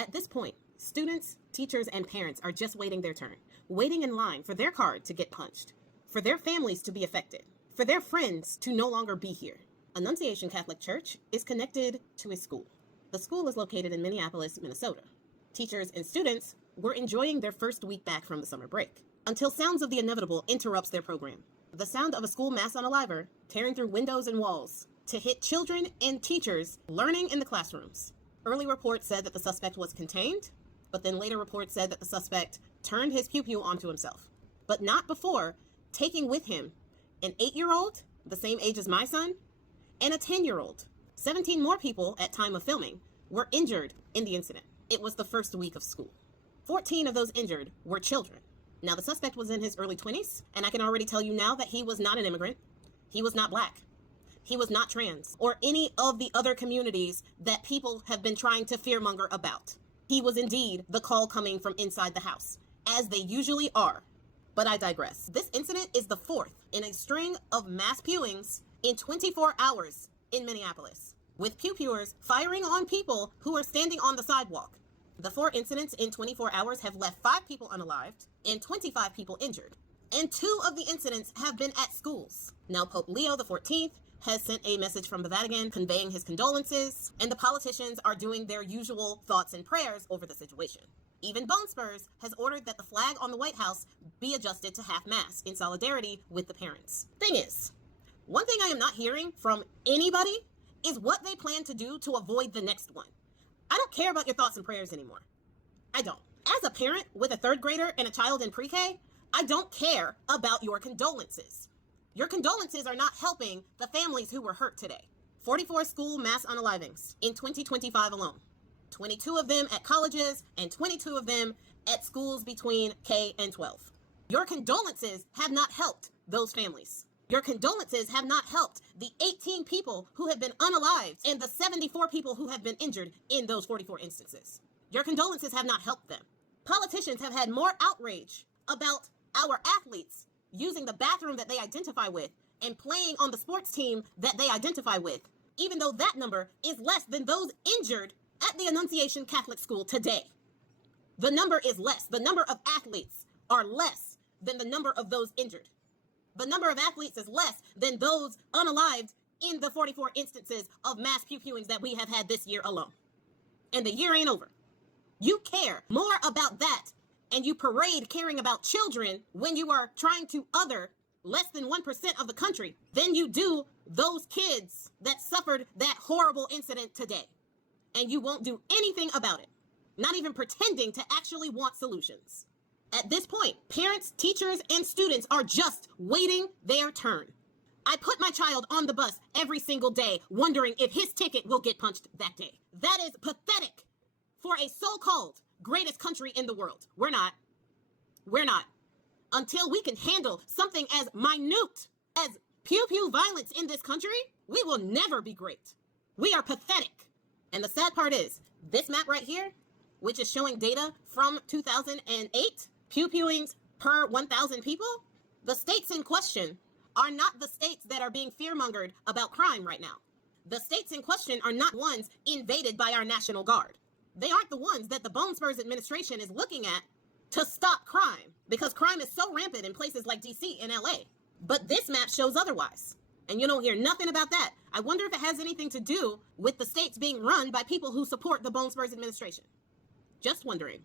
At this point, students, teachers, and parents are just waiting their turn, waiting in line for their card to get punched, for their families to be affected, for their friends to no longer be here. Annunciation Catholic Church is connected to a school. The school is located in Minneapolis, Minnesota. Teachers and students were enjoying their first week back from the summer break, until sounds of the inevitable interrupts their program. The sound of a school mass on a liver tearing through windows and walls to hit children and teachers learning in the classrooms. Early reports said that the suspect was contained, but then later reports said that the suspect turned his pew-pew onto himself, but not before taking with him an 8-year-old, the same age as my son, and a 10-year-old. 17 more people at time of filming were injured in the incident. It was the first week of school. 14 of those injured were children. Now, the suspect was in his early 20s, and I can already tell you now that he was not an immigrant. He was not black. He was not trans, or any of the other communities that people have been trying to fearmonger about. He was indeed the call coming from inside the house, as they usually are. But I digress. This incident is the fourth in a string of mass pewings in 24 hours in Minneapolis, with pew-pewers firing on people who are standing on the sidewalk. The 4 incidents in 24 hours have left 5 people unalived and 25 people injured. And 2 of the incidents have been at schools. Now, Pope Leo XIV has sent a message from the Vatican conveying his condolences, and the politicians are doing their usual thoughts and prayers over the situation. Even Bone Spurs has ordered that the flag on the White House be adjusted to half-mast in solidarity with the parents. Thing is, one thing I am not hearing from anybody is what they plan to do to avoid the next one. I don't care about your thoughts and prayers anymore. I don't. As a parent with a 3rd grader and a child in pre-K, I don't care about your condolences. Your condolences are not helping the families who were hurt today. 44 school mass unalivings in 2025 alone. 22 of them at colleges and 22 of them at schools between K and 12. Your condolences have not helped those families. Your condolences have not helped the 18 people who have been unalived and the 74 people who have been injured in those 44 instances. Your condolences have not helped them. Politicians have had more outrage about our athletes using the bathroom that they identify with and playing on the sports team that they identify with, even though that number is less than those injured at the Annunciation Catholic School today. The number is less. The number of athletes are less than the number of those injured. The number of athletes is less than those unalived in the 44 instances of mass pew-pewings that we have had this year alone. And the year ain't over. You care more about that, and you parade caring about children when you are trying to other less than 1% of the country than you do those kids that suffered that horrible incident today. And you won't do anything about it, not even pretending to actually want solutions. At this point, parents, teachers, and students are just waiting their turn. I put my child on the bus every single day, wondering if his ticket will get punched that day. That is pathetic for a so-called greatest country in the world. We're not. We're not. Until we can handle something as minute as pew-pew violence in this country, we will never be great. We are pathetic. And the sad part is, this map right here, which is showing data from 2008, pew-pewings per 1,000 people, the states in question are not the states that are being fearmongered about crime right now. The states in question are not ones invaded by our National Guard. They aren't the ones that the Bone Spurs administration is looking at to stop crime, because crime is so rampant in places like DC and LA. But this map shows otherwise. And you don't hear nothing about that. I wonder if it has anything to do with the states being run by people who support the Bone Spurs administration. Just wondering.